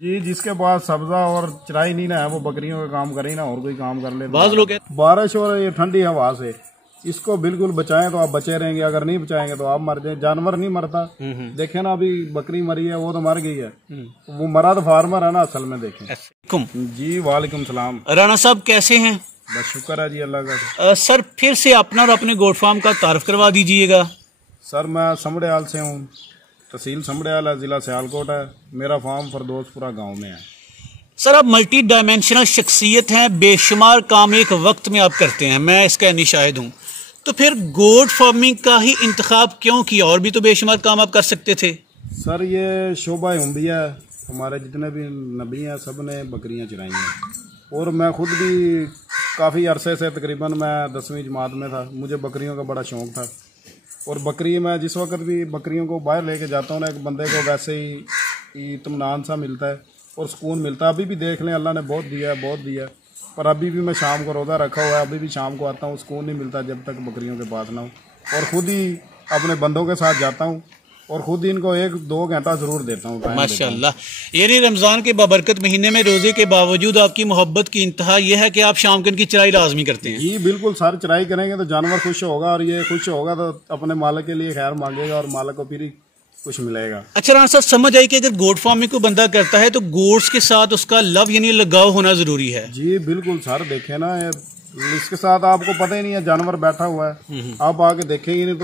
जी, जिसके पास सब्जा और चराई नहीं ना है वो बकरियों का काम करे ना और कोई काम कर ले। बाज लोग बारिश और ये ठंडी हवा से इसको बिल्कुल बचाएं तो आप बचे रहेंगे, अगर नहीं बचाएंगे तो आप मर जाए। जानवर नहीं मरता, देखे ना अभी बकरी मरी है वो तो मर गई है, वो मरा तो फार्मर है ना असल में। देखें जी, वालेकुम सलाम। राणा साहब कैसे हैं? बस शुक्र है जी अल्लाह का। सर फिर से अपना और अपने गोट फार्म का तारुफ करवा दीजिएगा। सर मैं समड़ियाल से हूँ, तहसील समड़ियाल है, जिला सियालकोट है। मेरा फार्म फरदोसपुरा गांव में है। सर आप मल्टी डायमेंशनल शख्सियत हैं, बेशुमार काम एक वक्त में आप करते हैं, मैं इसका निशाहिद हूँ। तो फिर गोट फार्मिंग का ही इंतखाब क्यों किया? और भी तो बेशुमार काम आप कर सकते थे। सर ये शोबा उम्बिया है, हमारे जितने भी नबी हैं सब ने बकरियां चराई हैं। और मैं खुद भी काफ़ी अरसे से, तकरीबन मैं 10वीं जमात में था, मुझे बकरियों का बड़ा शौक़ था। और बकरी मैं जिस वक्त भी बकरियों को बाहर लेके जाता हूँ ना, एक बंदे को वैसे ही इत्मीनान सा मिलता है और सुकून मिलता है। अभी भी देख लें, अल्लाह ने बहुत दिया है, बहुत दिया है। पर अभी भी मैं शाम को रोज़ा रखा हुआ है, अभी भी शाम को आता हूँ, सुकून नहीं मिलता जब तक बकरियों के पास ना हूँ। और ख़ुद ही अपने बंदों के साथ जाता हूँ और ख़ुद ही इनको 1-2 घंटा ज़रूर देता हूँ। माशाल्लाह। यानी रमज़ान के बाबरकत महीने में रोज़े के बावजूद आपकी मोहब्बत की इंतहा यह है कि आप शाम को इनकी चराई लाजमी करते हैं। जी बिल्कुल सर, चराई करेंगे तो जानवर खुश होगा और ये खुश होगा तो अपने मालिक के लिए खैर मांगेगा और मालिक को फिर ही कुछ मिलेगा। अच्छा राणा साहब, समझ आई कि अगर गोट फार्मिंग को बंदा करता है तो गोट्स के साथ उसका लव यानी लगाव होना जरूरी है। जी बिल्कुल सर, देखे ना इसके साथ आपको पता ही नहीं है जानवर बैठा हुआ है, आप आके देखेंगे नहीं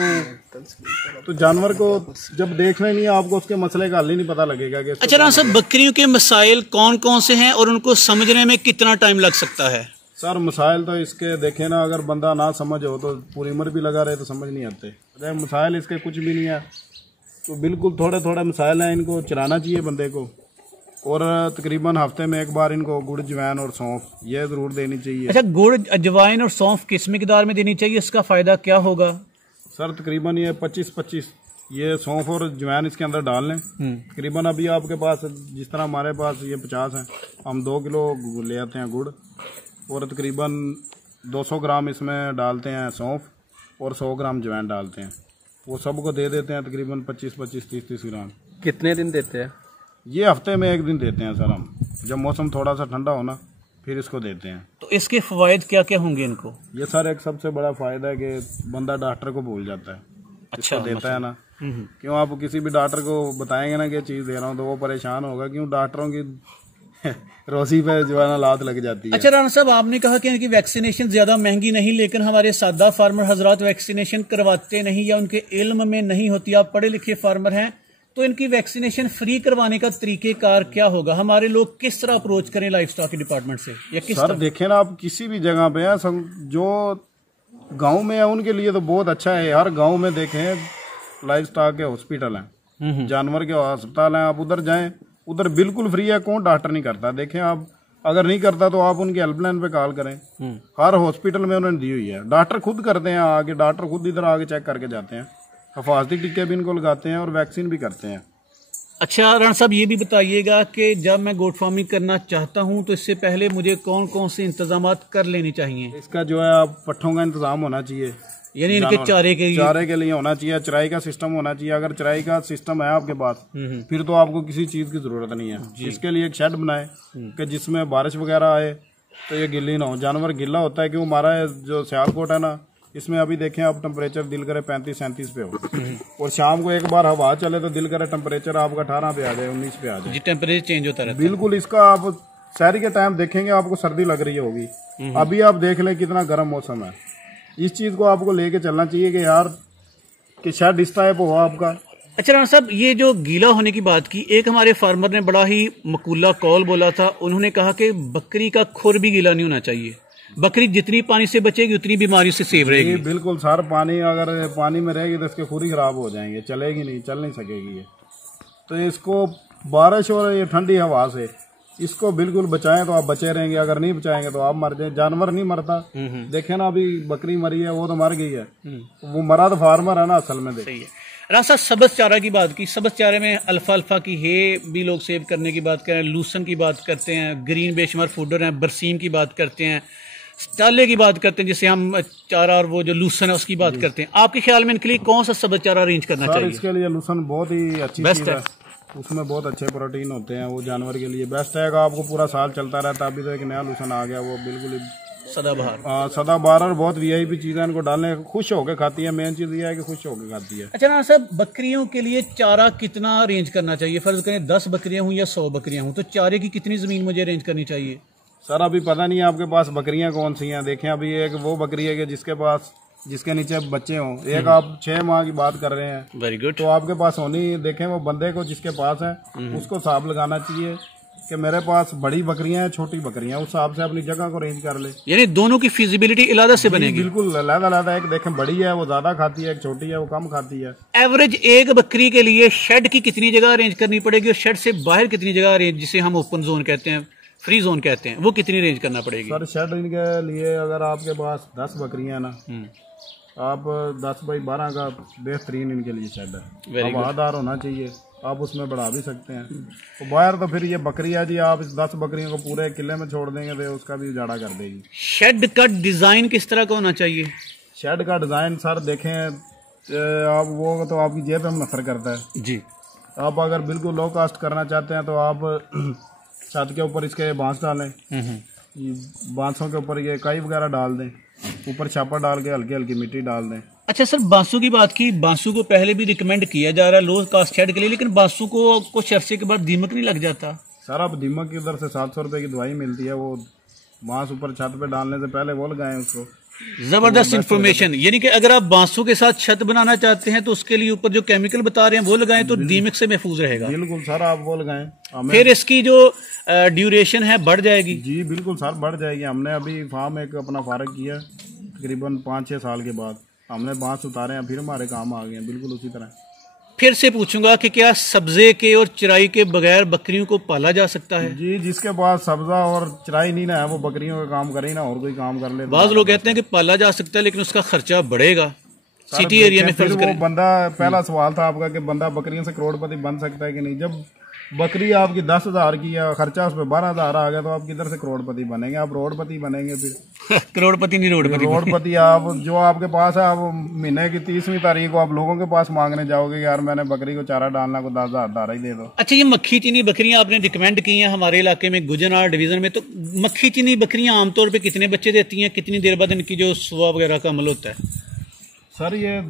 तो जानवर को जब देखना ही नहीं है आपको उसके मसले का हल ही नहीं पता लगेगा कि। अच्छा राणा साहब, बकरियों के मसाइल कौन कौन से हैं और उनको समझने में कितना टाइम लग सकता है? सर मसाइल तो इसके देखे ना, अगर बंदा ना समझ हो तो पूरी उम्र भी लगा रहे तो समझ नहीं आते। मसाइल इसके कुछ भी नहीं है, तो बिल्कुल थोड़े थोड़े मसाइल हैं। इनको चलाना चाहिए बंदे को और तकरीबन हफ्ते में एक बार इनको गुड़, अजवाइन और सौंफ ये जरूर देनी चाहिए। अच्छा, गुड़, अजवाइन और सौंफ किस मिकदार में देनी चाहिए? इसका फायदा क्या होगा? सर तकरीबन ये 25-25 ये सौंफ और अजवाइन इसके अंदर डाल लें। तकरीबन अभी आपके पास जिस तरह हमारे पास ये 50 हैं, हम 2 किलो ले आते हैं गुड़ और तकरीबन 200 ग्राम इसमें डालते हैं सौंफ और 100 ग्राम अजवाइन डालते हैं। वो सबको दे देते हैं तकरीबन 25-25, 30-30 ग्राम। कितने दिन देते हैं? ये हफ्ते में 1 दिन देते हैं सर हम, जब मौसम थोड़ा सा ठंडा हो ना फिर इसको देते हैं। तो इसके फवायद क्या क्या होंगे इनको? ये सर एक सबसे बड़ा फायदा है कि बंदा डॉक्टर को भूल जाता है। अच्छा देता है ना, क्यों आप किसी भी डॉक्टर को बताएंगे ना कि चीज़ दे रहा हूँ तो वो परेशान होगा, क्यों डॉक्टरों की रोसी पे जो है ना लात लग जाती है। अच्छा राणा साहब, आपने कहा कि इनकी वैक्सीनेशन ज्यादा महंगी नहीं, लेकिन हमारे सादा फार्मर हजरात वैक्सीनेशन करवाते नहीं या उनके इल्म में नहीं होती। आप पढ़े लिखे फार्मर हैं, तो इनकी वैक्सीनेशन फ्री करवाने का तरीकेकार क्या होगा? हमारे लोग किस तरह अप्रोच करें लाइफ स्टॉक के डिपार्टमेंट से या किस सर देखें ना, आप किसी भी जगह पे है, जो गांव में है उनके लिए तो बहुत अच्छा है। हर गांव में देखें लाइफ स्टॉक के हॉस्पिटल हैं, जानवर के अस्पताल हैं, आप उधर जाएं, उधर बिल्कुल फ्री है। कौन डॉक्टर नहीं करता? देखें आप, अगर नहीं करता तो आप उनकी हेल्पलाइन पे कॉल करें, हर हॉस्पिटल में उन्होंने दी हुई है। डॉक्टर खुद करते हैं आगे, डॉक्टर खुद इधर आगे चेक करके जाते हैं, हिफाजती टीके भी इनको लगाते हैं और वैक्सीन भी करते हैं। अच्छा राणा साहब, ये भी बताइएगा कि जब मैं गोट फार्मिंग करना चाहता हूँ तो इससे पहले मुझे कौन कौन से इंतजाम कर लेने चाहिए? इसका जो है आप पट्ठों का इंतजाम होना चाहिए, यानी इनके चारे के लिए होना चाहिए, चराई का सिस्टम होना चाहिए। अगर चराई का सिस्टम है आपके पास फिर तो आपको किसी चीज की जरूरत नहीं है। इसके लिए एक शेड बनाए कि जिसमें बारिश वगैरह आए तो ये गिल्ली ना हो। जानवर गिल्ला होता है, क्यों हमारा जो सियालकोट है ना, इसमें अभी देखें आप टेम्परेचर दिल करे 35-37 पे हो और शाम को एक बार हवा चले तो दिल करे टेम्परेचर आपका 18 पे आ जाए, 19 पे आ जाए। टेम्परेचर चेंज होता रहता है बिल्कुल। इसका आप शहर के टाइम देखेंगे आपको सर्दी लग रही होगी, अभी आप देख लें कितना गर्म मौसम है। इस चीज को आपको लेके चलना चाहिए कि यार कि शायद इस टाइप हो आपका। अच्छा राणा साहब, ये जो गीला होने की बात की, एक हमारे फार्मर ने बड़ा ही मकूला कौल बोला था। उन्होंने कहा कि बकरी का खुर भी गीला नहीं होना चाहिए, बकरी जितनी पानी से बचेगी उतनी बीमारी से सेव रहेगी। बिल्कुल सर, पानी अगर पानी में रहेगी तो इसके खुर ही खराब हो जाएंगे, चलेगी नहीं, चल नहीं सकेगी ये। तो इसको बारिश और ये ठंडी हवा से इसको बिल्कुल बचाएं तो आप बचे रहेंगे, अगर नहीं बचाएंगे तो आप मर जाए। जानवर नहीं मरता, देखे ना अभी बकरी मरी है वो तो मर गई है, वो मरा तो फार्मर है ना असल में। सही है। रास्ता सब्ज चारा की बात की, सब्ज चारे में अल्फा की हे भी लोग सेव करने की बात करें, लूसन की बात करते हैं, ग्रीन बेशुमार फूडर हैं, बरसीम की बात करते हैं, स्टाले की बात करते हैं, जिसे हम चारा और वो जो लूसन है उसकी बात करते हैं। आपके ख्याल में इनके लिए कौन सा सब्ज चारा अरेंज करना चाहिए? इसके लिए लूसन बहुत ही अच्छी बेस्ट है। उसमें बहुत अच्छे प्रोटीन होते हैं, वो जानवर के लिए बेस्ट है। आपको पूरा साल चलता रहता है। अभी तो एक नया लूसन आ गया, वो बिल्कुल सदाबहार। सदाबहार और बहुत वीआईपी चीज़ें इनको डालने खुश होकर खाती है। मेन चीज़ ये है कि खुश होकर खाती है। अच्छा ना साहब, बकरियों के लिए चारा कितना अरेंज करना चाहिए? फर्ज करें 10 बकरियां हूँ या 100 बकरियां हूँ, तो चारे की कितनी ज़मीन मुझे अरेंज करनी चाहिए? सर अभी पता नहीं है आपके पास बकरियां कौन सी हैं। देखें अभी एक वो बकरी है कि जिसके नीचे बच्चे हों। एक आप 6 माह की बात कर रहे हैं, वेरी गुड। तो आपके पास होनी, देखें वो बंदे को जिसके पास है उसको हिसाब लगाना चाहिए कि मेरे पास बड़ी बकरियां हैं, छोटी बकरियां, उस हिसाब से अपनी जगह को अरेंज कर ले। यानी दोनों की फिजिबिलिटी अलग से बनेगी? बिल्कुल अलग। एक देखें बड़ी है वो ज्यादा खाती है, एक छोटी है वो कम खाती है। एवरेज एक बकरी के लिए शेड की कितनी जगह अरेंज करनी पड़ेगी और शेड से बाहर कितनी जगह अरेंज, जिसे हम ओपन जोन कहते हैं, फ्री जोन कहते हैं, वो कितनी अरेंज करना पड़ेगी? सर शेड इनके लिए अगर आपके पास 10 बकरियां ना, आप 10 बाई 12 का बेहतरीन इनके लिए शेड है। हवादार होना चाहिए, आप उसमें बढ़ा भी सकते हैं। तो बाहर तो फिर ये बकरी है जी, आप इस 10 बकरियों को पूरे किले में छोड़ देंगे तो उसका भी उजाड़ा कर देगी। शेड का डिजाइन किस तरह का होना चाहिए? शेड का डिजाइन सर देखें आप, वो तो आपकी जेब में असर करता है जी। आप अगर बिल्कुल लो कास्ट करना चाहते हैं तो आप छत के ऊपर इसके बांस डालें, बांसों के ऊपर ये काई वगैरह डाल दें, ऊपर छापा डाल के हल्की हल्की मिट्टी डाल दें। अच्छा सर, बांसू की बात की, बांसू को पहले भी रिकमेंड किया जा रहा है लो कास्ट शेड के लिए, लेकिन बांसू को कुछ अरसे के बाद दीमक नहीं लग जाता? सर अब दीमक की उधर से 700 रुपए की दवाई मिलती है, वो बांस ऊपर छत पे डालने से पहले वो लगाएं उसको। जबरदस्त इन्फॉर्मेशन। यानी कि अगर आप बांसों के साथ छत बनाना चाहते हैं तो उसके लिए ऊपर जो केमिकल बता रहे हैं वो लगाएं तो दीमक से महफूज रहेगा। बिल्कुल सर, आप वो लगाएं। फिर इसकी जो ड्यूरेशन है बढ़ जाएगी? जी बिल्कुल सर, बढ़ जाएगी। हमने अभी फार्म एक अपना फारग किया तकरीबन 5-6 साल के बाद, हमने बांस उतारे हैं, फिर हमारे काम आ गए हैं बिल्कुल उसी तरह। फिर से पूछूंगा कि क्या सब्जे के और चराई के बगैर बकरियों को पाला जा सकता है? जी, जिसके पास सब्जा और चराई नहीं ना है वो बकरियों का काम करे ना और कोई काम कर ले। बाज़ लोग कहते हैं कि पाला जा सकता है लेकिन उसका खर्चा बढ़ेगा सिटी एरिया में। फिर वो बंदा, पहला सवाल था आपका कि बंदा बकरियों से करोड़पति बन सकता है कि नहीं। जब बकरी आपकी 10,000 की है, खर्चा उस पर 12,000 आ गया तो आप किधर से करोड़पति बनेंगे? आप रोडपति बनेंगे फिर। करोड़पति नहीं, रोडपति आप जो आपके पास है, आप महीने की 30वीं तारीख को आप लोगों के पास मांगने जाओगे यार मैंने बकरी को चारा डालना को 10,000 धारा ही दे दो। अच्छा, ये मक्खी चीनी बकरियां आपने रिकमेंड की हैं हमारे इलाके में गुजरात डिवीजन में, तो मक्खी चीनी बकरियां आमतौर पर कितने बच्चे देती हैं? कितनी देर बाद इनकी जो सुबह वगैरह का अमल होता है? सर ये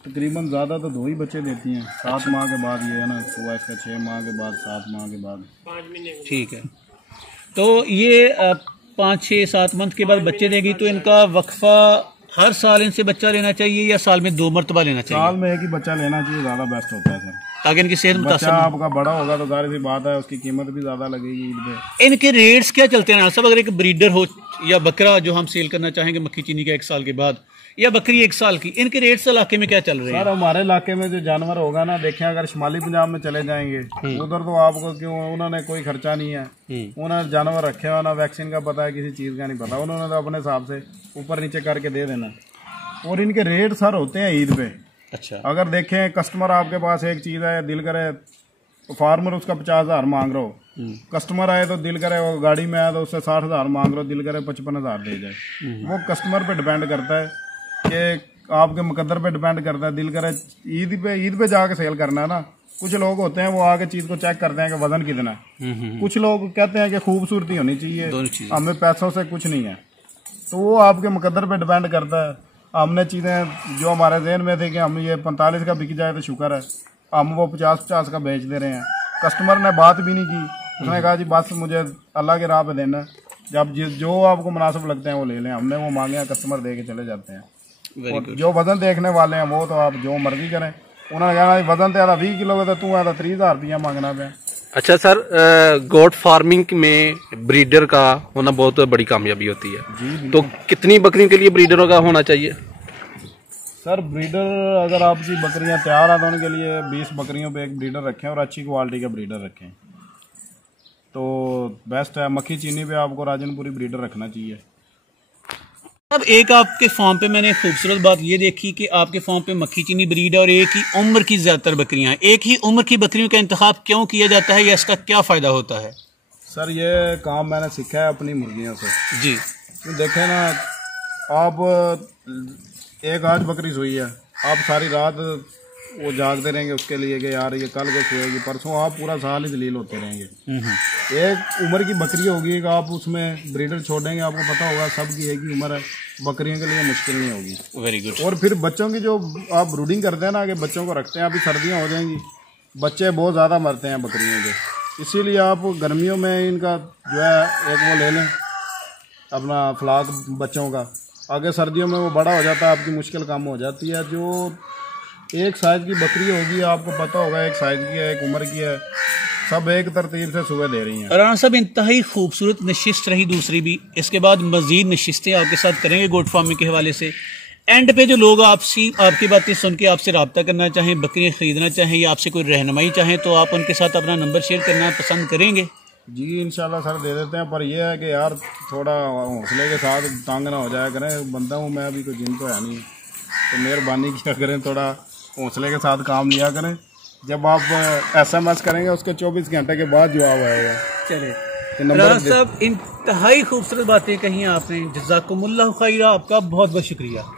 तकरीबन ज़्यादा तो 2 ही बच्चे देती हैं। 7 माह के बाद ये है ना, सुबह इसका 6 माह के बाद, 7 माह के बाद, 5 महीने। ठीक है, तो ये 5-6-7 मंथ के बाद बच्चे देगी, तो इनका वक्फा हर साल इनसे बच्चा लेना चाहिए या साल में 2 मरतबा लेना चाहिए? साल में एक ही बच्चा लेना चाहिए, ज़्यादा बेस्ट होता है सर, ताकि इनकी सेहत बच्चा आपका बड़ा होगा तो जाहिर सी बात है उसकी कीमत भी ज़्यादा लगेगी ईद पे। इनके रेट्स क्या चलते हैं सब? अगर एक ब्रीडर हो या बकरा जो हम सेल करना चाहेंगे मक्खी चीनी का 1 साल के बाद, या बकरी 1 साल की, इनके रेट्स इलाके में क्या चल रहे हैं? सर हमारे इलाके में जो जानवर होगा ना, देखें अगर शुमाली पंजाब में चले जाएंगे उधर तो आपको क्यों, उन्होंने कोई खर्चा नहीं है, उन्होंने जानवर रखे हुआ ना, वैक्सीन का पता है, किसी चीज़ का नहीं पता, उन्होंने तो अपने हिसाब से ऊपर नीचे करके दे देना। और इनके रेट सर होते हैं ईद पे। अच्छा, अगर देखें कस्टमर आपके पास एक चीज़ है, दिल करे तो फार्मर उसका 50,000 मांग रहा हो, कस्टमर आए तो दिल करे, वो गाड़ी में आए तो उससे 60,000 मांग रहा हो, दिल करे 55,000 दे जाए। वो कस्टमर पे डिपेंड करता है कि आपके मुकद्दर पे डिपेंड करता है। दिल करे ईद पे जाके सेल करना है ना। कुछ लोग होते हैं वो आके चीज़ को चेक करते हैं कि वजन कितना है, कुछ लोग कहते हैं कि खूबसूरती होनी चाहिए, हमें पैसों से कुछ नहीं है, तो वो आपके मुकद्दर पे डिपेंड करता है। हमने चीज़ें जो हमारे जहन में थे कि हम ये 45 का बिक जाए तो शुक्र है, हम वो 50-50 का बेच दे रहे हैं। कस्टमर ने बात भी नहीं की, उसने कहा जी बस मुझे अल्लाह के राह पे देना, जब जो आपको मुनासिब लगते हैं वो ले लें। हमने वो मांगे हैं, कस्टमर दे के चले जाते हैं। और जो वजन देखने वाले हैं वो तो आप जो मर्जी करें, उन्होंने कहा वजन तो 20 किलो तो तू आता 30,000 रुपया मांगना पे। अच्छा सर, गोट फार्मिंग में ब्रीडर का होना बहुत बड़ी कामयाबी होती है जी, तो कितनी बकरियों के लिए ब्रीडरों का होना चाहिए? सर ब्रीडर अगर आपकी बकरियां तैयार हैं तो उनके लिए 20 बकरियों पे एक ब्रीडर रखें और अच्छी क्वालिटी का ब्रीडर रखें तो बेस्ट है। मक्खी चीनी पे आपको राजनपुरी ब्रीडर रखना चाहिए। अब एक आपके फार्म पे मैंने खूबसूरत बात ये देखी कि आपके फार्म पे मक्खी चीनी ब्रीड है और एक ही उम्र की ज्यादातर बकरियां हैं। एक ही उम्र की बकरियों का इंतखाब क्यों किया जाता है या इसका क्या फायदा होता है? सर ये काम मैंने सीखा है अपनी मुर्गियों से जी। तो देखें ना, आप एक आज बकरी सोई है, आप सारी रात वो जागते रहेंगे उसके लिए कि यार ये कल को सोएगी परसों, आप पूरा साल ही जलील होते रहेंगे। एक उम्र की बकरी होगी, एक आप उसमें ब्रीडर छोड़ेंगे, आपको पता होगा सबकी एक ही उम्र है, बकरियों के लिए मुश्किल नहीं होगी। Very good. और फिर बच्चों की जो आप ब्रूडिंग करते हैं ना, कि बच्चों को रखते हैं, अभी सर्दियाँ हो जाएंगी, बच्चे बहुत ज़्यादा मरते हैं बकरियों के, इसीलिए आप गर्मियों में इनका जो है एक वो ले लें अपना फ्लाक बच्चों का, आगे सर्दियों में वो बड़ा हो जाता है, आपकी मुश्किल कम हो जाती है। जो एक साइज़ की बकरी होगी, आपको पता होगा एक साइज़ की है, एक उम्र की है, सब एक तरतीब से सुबह दे रही हैं। राणा साहब इंतहाई खूबसूरत नशिस्त रही दूसरी भी, इसके बाद मजीद नशिस्तें आपके साथ करेंगे गोट फार्मिंग के हवाले से। एंड पे जो लोग आपकी बातें सुन के आपसे रब्ता करना चाहें, बकरियां खरीदना चाहें या आपसे कोई रहनुमाई चाहें, तो आप उनके साथ अपना नंबर शेयर करना पसंद करेंगे? जी इंशाल्लाह सर दे देते हैं, पर यह है कि यार थोड़ा हौसले के साथ तंग ना हो जाया करें, बंदा हूँ मैं, अभी कोई जिन तो है नहीं, तो मेहरबानी किया करें, थोड़ा हौसले के साथ काम लिया करें। जब आप SMS करेंगे उसके 24 घंटे के बाद जवाब आएगा। चले राणा साहब, इंतहाई खूबसूरत बातें कही आपने, जज़ाकुमुल्लाह खैरा, आपका बहुत बहुत शुक्रिया।